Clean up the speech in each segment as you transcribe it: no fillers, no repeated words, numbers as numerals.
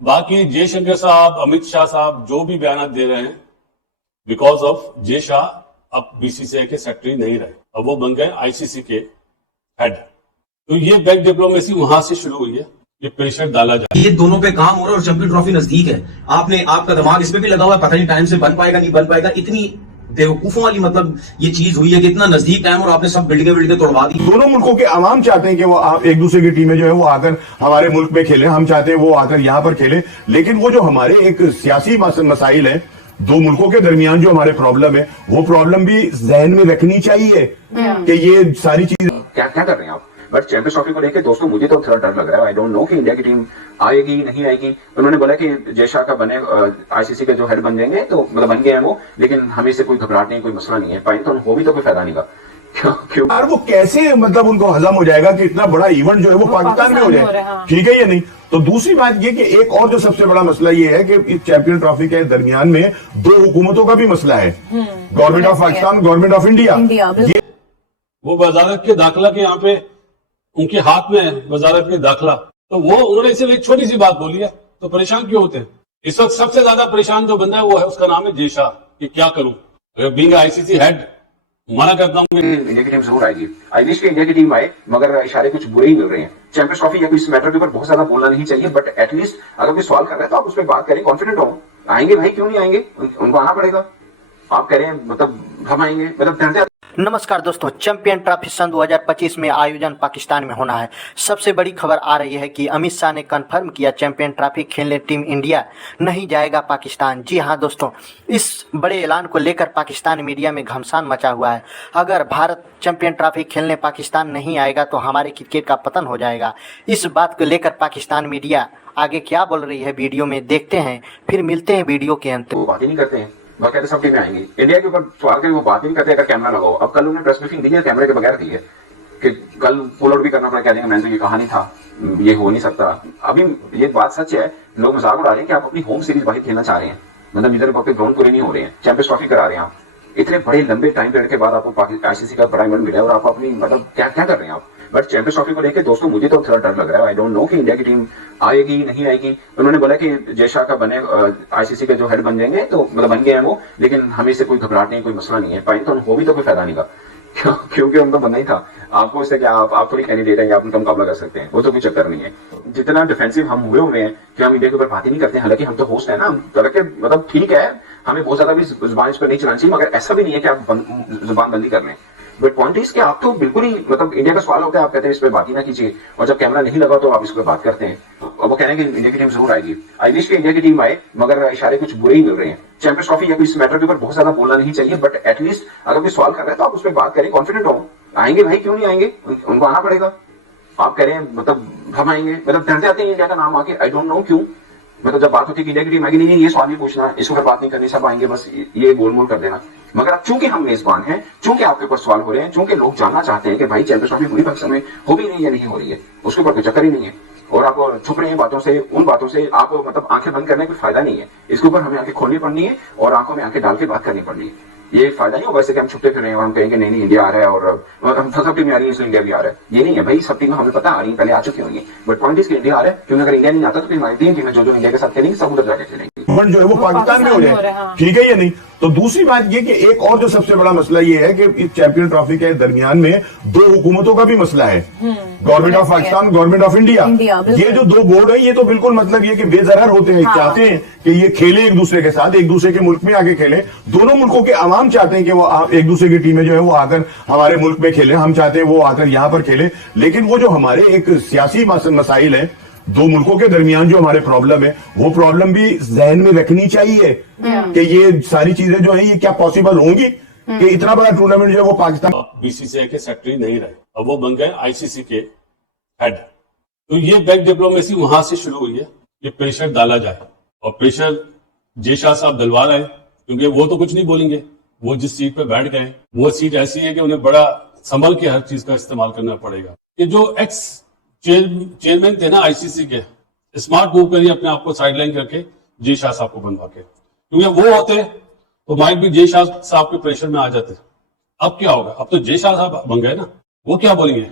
बाकी जयशंकर साहब, अमित शाह साहब जो भी बयान दे रहे हैं, बिकॉज ऑफ जय शाह अब बीसीसीआई के सेक्रेटरी नहीं रहे, अब वो बन गए आईसीसी के हेड। तो ये बैक डिप्लोमेसी वहां से शुरू हुई है, ये प्रेशर डाला जाए। ये दोनों पे काम हो रहा है और चैंपियन ट्रॉफी नजदीक है। आपका दिमाग इसमें भी लगा हुआ है, पता नहीं टाइम से बन पाएगा नहीं बन पाएगा। इतनी बेवकूफों वाली मतलब ये चीज हुई है कि इतना नजदीक टाइम और आपने सब बिल्डिंगें तोड़वा दी। दोनों मुल्कों के अवाम चाहते हैं कि वो एक दूसरे की टीमें जो है वो आकर हमारे मुल्क में खेलें, हम चाहते हैं वो आकर यहाँ पर खेलें। लेकिन वो जो हमारे एक सियासी मसाइल है, दो मुल्कों के दरमियान जो हमारे प्रॉब्लम है, वो प्रॉब्लम भी जहन में रखनी चाहिए कि ये सारी चीज क्या कर रहे हैं आप। बट चैंपियंस ट्रॉफी को लेकर दोस्तों मुझे तो थोड़ा डर लग रहा है। आई डोंट नो कि इंडिया की टीम आएगी नहीं आएगी। उन्होंने बोला कि जय शाह का बने आईसीसी के जो हेड बन जाएंगे, तो मतलब बन गए हैं वो, लेकिन हमें से कोई घबराहट नहीं, कोई मसला नहीं है। पाइन तो हो भी तो कोई फायदा नहीं का। क्यों यार वो कैसे मतलब उनको हजम हो जाएगा कि इतना बड़ा इवेंट जो है वो पाकिस्तान में हो जाए, ठीक है या नहीं। तो दूसरी बात ये कि एक और जो सबसे बड़ा मसला ये है कि इस चैंपियन ट्रॉफी के दरमियान में दो हुकूमतों का भी मसला है, government of Pakistan, government of India. वो वजारत के दाखिला के यहाँ पे उनके हाथ में है वजारत के दाखिला, तो वो उन्होंने सिर्फ एक छोटी सी बात बोली है, तो परेशान क्यों होते हैं। इस वक्त सबसे ज्यादा परेशान जो बंदा है वो है, उसका नाम है जय शाह। कि क्या करूं, अगर बीइंग आईसीसी हेड मना करता हूं। इंडिया की टीम जरूर आएगी। आई विश कि इंडिया की टीम आए, मगर इशारे कुछ बुरे ही मिल रहे हैं। चैंपियंस ट्रॉफी या कोई इस मैटर के ऊपर बहुत ज्यादा बोलना नहीं चाहिए, बट एटलीस्ट अगर कोई सवाल कर रहे हैं तो आप उस पर बात करें, कॉन्फिडेंट हो। आएंगे भाई, क्यों नहीं आएंगे, उनको आना पड़ेगा। आप कह रहे हैं मतलब हम आएंगे, मतलब डरते। नमस्कार दोस्तों, चैंपियन ट्रॉफी सन 2025 में आयोजन पाकिस्तान में होना है। सबसे बड़ी खबर आ रही है कि अमित शाह ने कंफर्म किया चैंपियन ट्रॉफी खेलने टीम इंडिया नहीं जाएगा पाकिस्तान। जी हां दोस्तों, इस बड़े ऐलान को लेकर पाकिस्तान मीडिया में घमासान मचा हुआ है। अगर भारत चैंपियन ट्रॉफी खेलने पाकिस्तान नहीं आएगा तो हमारे क्रिकेट का पतन हो जाएगा। इस बात को लेकर पाकिस्तान मीडिया आगे क्या बोल रही है वीडियो में देखते हैं, फिर मिलते हैं वीडियो के अंत। बात ही नहीं करते हैं, वो कहते सब टीमें आएंगी। इंडिया के ऊपर सवाल के वो बात ही नहीं करते अगर कैमरा लगाओ। अब कल उन्होंने प्रेस ब्रीफिंग दी है, कैमरे के बगैर दी है कि कल पुल आउट भी करना पड़ा, कह देंगे मैंने तो ये कहा नहीं था, ये हो नहीं सकता। अभी ये बात सच है, लोग मजाक उड़ा रहे हैं कि आप अपनी होम सीरीज बाहर खेलना चाह रहे हैं, मतलब इधर वक्त ग्राउंड पूरे नहीं हो रहे हैं, चैंपियंस ट्रॉफी करा रहे हैं आप। इतने बड़े लंबे टाइम पीरियड के बाद आपको आईसीसी का बड़ा इवेंट मिला है और आप अपनी मतलब क्या कर रहे हैं आप। बट चैंपियंस ट्रॉफी को लेकर दोस्तों मुझे तो थोड़ा डर लग रहा है। आई डोंट नो कि इंडिया की टीम आएगी नहीं आएगी। उन्होंने बोला कि जय शाह का बने आईसीसी के जो हेड बन जाएंगे, तो मतलब बन गए हैं वो, लेकिन हमें से कोई घबराहट नहीं, कोई मसला नहीं है। पाइन तो हो भी तो कोई फायदा नहीं का। क्योंकि उनका बनना ही था। आपको इससे क्या आप थोड़ी कैंडिडेट हैं, आप उनका मुकाबला कर सकते हैं, वो तो कोई चक्कर नहीं है। जितना डिफेंसिव हम हुए हैं कि हम इंडिया के ऊपर बात ही नहीं करते हैं, हालांकि हम तो होस्ट है ना, मतलब ठीक है, हमें बहुत ज्यादा भी जुबान इस पर नहीं चलानी चाहिए, मगर ऐसा भी नहीं है कि आप जुबान बंदी कर लें। बट पॉइंट इज कि आप तो बिल्कुल ही मतलब इंडिया का सवाल होता है, आप कहते हैं इस पर बात ही ना कीजिए, और जब कैमरा नहीं लगा तो आप इस पर बात करते हैं। अब वो कह रहे हैं कि इंडिया की टीम जरूर आएगी। आई विश कि इंडिया की टीम आए, मगर इशारे कुछ बुरे ही मिल रहे हैं। चैंपियंस ट्रॉफी या कोई इस मैटर के ऊपर बहुत ज्यादा बोलना नहीं चाहिए, बट एटलीस्ट अगर कोई सवाल कर रहे हैं तो आप उस पर बात करें, कॉन्फिडेंट हो। आएंगे भाई, क्यों नहीं आएंगे, उनको आना पड़ेगा। आप कह रहे हैं मतलब हम आएंगे, मतलब डर जाते हैं इंडिया का नाम आके। आई डोंट नो क्यों, मतलब जब बात होती है कि इंडिया की टीम आएगी, नहीं ये सवाल भी पूछना, इस ऊपर बात नहीं करनी, सब आएंगे बस ये गोलमोल कर देना। मगर अब चूंकि हम मेजबान हैं, चूंकि आपके ऊपर सवाल हो रहे हैं, चूंकि लोग जानना चाहते हैं कि भाई चैंपियंस ट्रॉफी पूरी पाकिस्तान में हो भी नहीं या नहीं हो रही है, उसके ऊपर कोई चक्कर ही नहीं है। और आप छुप रहे हैं बातों से, उन बातों से आप मतलब आंखें बंद करने का कोई फायदा नहीं है। इसके ऊपर हमें आंखें खोलनी पड़नी है और आंखों में आंखें डाल के बात करनी पड़नी है। ये फायदा नहीं होगा इससे कि हम छुपते फिर रहे हैं और हम कहेंगे नहीं इंडिया आ रहा है और हम सब टीमें आ रही है इसलिए इंडिया भी आ रहा है। ये नहीं है भाई, सब टीमें हमें पता आ रही है, पहले आ चुकी होंगी। बट पॉइंट इज कि इंडिया आ रहा है, क्योंकि अगर इंडिया नहीं आता तो फिर हमारी 3 टीमें जो इंडिया के साथ खेलेंगी सब उधर जाके खेलेंगी, जो है वो पाकिस्तान में हो जाए, ठीक है या नहीं। तो दूसरी बात ये कि एक और जो सबसे बड़ा मसला ये है कि इस चैंपियन ट्रॉफी के दरमियान में दो हुकूमतों का भी मसला है, government of Pakistan, government of India. ये जो दो बोर्ड है, ये तो बिल्कुल मतलब ये कि बेजरर होते हैं, चाहते हैं कि ये खेले एक दूसरे के साथ, एक दूसरे के मुल्क में आके खेले। दोनों मुल्कों के अवाम चाहते हैं कि वो एक दूसरे की टीमें जो है वो आकर हमारे मुल्क में खेले, हम चाहते हैं वो आकर यहाँ पर खेले। लेकिन वो जो हमारे एक सियासी मसाइल है, दो मुल्कों के दरमियान जो हमारे प्रॉब्लम है, वो प्रॉब्लम भी जहन में रखनी चाहिए कि ये सारी चीजें जो है ये क्या पॉसिबल होंगी कि इतना बड़ा टूर्नामेंट जो है वो पाकिस्तान। बीसीसीआई के सेक्रेटरी नहीं रहे, अब वो बन गए आईसीसी के हेड। तो ये बैक डिप्लोमेसी वहां से शुरू हुई है कि प्रेशर डाला जाए, और प्रेशर जय शाह साहब डलवा रहे हैं, क्योंकि वो तो कुछ नहीं बोलेंगे। वो जिस सीट पे बैठ गए, वो सीट ऐसी है कि उन्हें बड़ा संभल के हर चीज का इस्तेमाल करना पड़ेगा। कि जो एक्स चेयरमैन थे ना आईसीसी के, स्मार्ट मूव करिए अपने आप को साइडलाइन करके जय शाह साहब को बनवा के, क्योंकि वो होते तो माइक भी जय शाह साहब के प्रेशर में आ जाते। अब क्या होगा, अब तो जय शाह साहब बन गए ना, वो क्या बोलेंगे।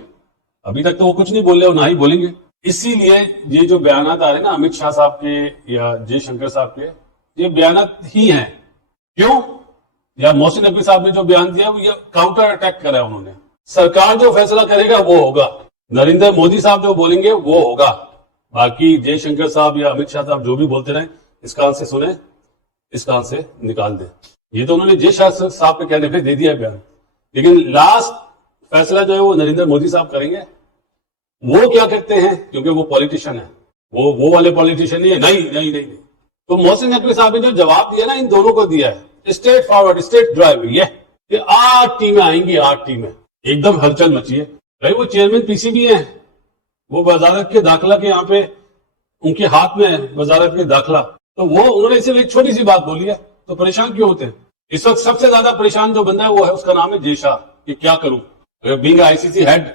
अभी तक तो वो कुछ नहीं बोल रहे और ना ही बोलेंगे। इसीलिए ये जो बयानात आ रहे हैं ना अमित शाह साहब के या जयशंकर साहब के, ये बयानात ही हैं। क्यों? या मोहसिन नकवी साहब ने जो बयान दिया वो ये काउंटर अटैक करा है उन्होंने। सरकार जो फैसला करेगा वो होगा, नरेंद्र मोदी साहब जो बोलेंगे वो होगा। बाकी जयशंकर साहब या अमित शाह साहब जो भी बोलते रहे, इस कान से सुने, इस कान से निकाल दे। ये तो उन्होंने जय शाह साहब के कहने पे दे दिया बयान, लेकिन लास्ट फैसला जो है वो नरेंद्र मोदी साहब करेंगे। वो क्या करते हैं, क्योंकि वो पॉलिटिशियन है, वो वाले पॉलिटिशियन नहीं है। नहीं। तो मोहसिन नकवी साहब ने जो जवाब दिया ना, इन दोनों को दिया है, स्टेट फॉरवर्ड, स्टेट ड्राइव, ये 8 टीमें आएंगी, 8 टीमें। एकदम हलचल मची है भाई। वो चेयरमैन पीसीबी है, वो वजारत के दाखिला के यहाँ पे उनके हाथ में है, वजारत के दाखिला। तो वो उन्होंने सिर्फ एक छोटी सी बात बोली है, तो परेशान क्यों होते हैं? इस वक्त सबसे ज्यादा परेशान जो बंदा है वो है, उसका नाम है जय शाह। कि क्या करूं, बीइंग आईसीसी हेड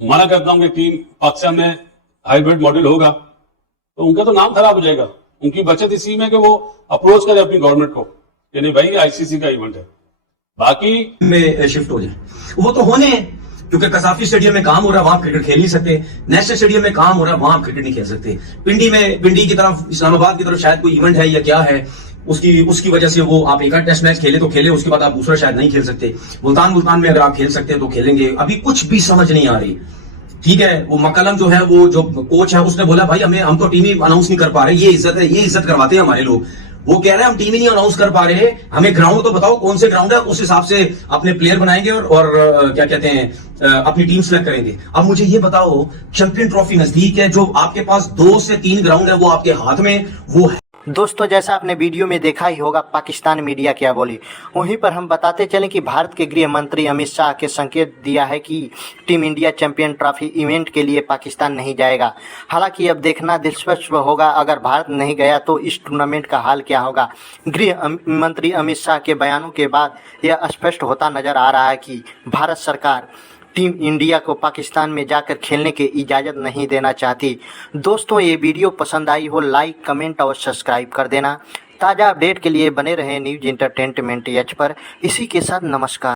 मना करता हूं कि टीम पाकिस्तान में हाइब्रिड मॉडल होगा, तो उनका तो नाम खराब हो जाएगा। उनकी बचत इसी में कि वो अप्रोच करे अपनी गवर्नमेंट को कि नहीं भाई आईसीसी का इवेंट है, बाकी में शिफ्ट हो जाए। वो तो होने हैं, क्योंकि कसाफी स्टेडियम में काम हो रहा है, वहां क्रिकेट खेल नहीं सकते। नेशनल स्टेडियम में काम हो रहा है, वहां क्रिकेट नहीं खेल सकते। पिंडी की तरफ, इस्लामाबाद की तरफ शायद कोई इवेंट है या क्या है, उसकी वजह से वो आप एक टेस्ट मैच खेले तो खेले, उसके बाद आप दूसरा शायद नहीं खेल सकते। मुल्तान में अगर आप खेल सकते हैं तो खेलेंगे। अभी कुछ भी समझ नहीं आ रही। ठीक है, वो मकलम जो है, वो जो कोच है, उसने बोला भाई हम तो टीम ही अनाउंस नहीं कर पा रहे, ये इज्जत करवाते हैं हमारे लोग। वो कह रहे हैं हम टीम ही नहीं अनाउंस कर पा रहे, हमें ग्राउंड तो बताओ कौन से ग्राउंड है, उस हिसाब से अपने प्लेयर बनाएंगे और क्या कहते हैं अपनी टीम सेलेक्ट करेंगे। अब मुझे ये बताओ, चैंपियन ट्रॉफी नजदीक है, जो आपके पास 2 से 3 ग्राउंड है वो आपके हाथ में वो है। दोस्तों, जैसा आपने वीडियो में देखा ही होगा पाकिस्तान मीडिया क्या बोली, वहीं पर हम बताते चलें कि भारत के गृह मंत्री अमित शाह के संकेत दिया है कि team India champion trophy event के लिए पाकिस्तान नहीं जाएगा। हालांकि अब देखना दिलचस्प होगा, अगर भारत नहीं गया तो इस टूर्नामेंट का हाल क्या होगा। गृह मंत्री अमित शाह के बयानों के बाद यह स्पष्ट होता नजर आ रहा है कि भारत सरकार टीम इंडिया को पाकिस्तान में जाकर खेलने की इजाज़त नहीं देना चाहती। दोस्तों, ये वीडियो पसंद आई हो लाइक, कमेंट और सब्सक्राइब कर देना। ताज़ा अपडेट के लिए बने रहें न्यूज़ इंटरटेनमेंट एच पर। इसी के साथ नमस्कार।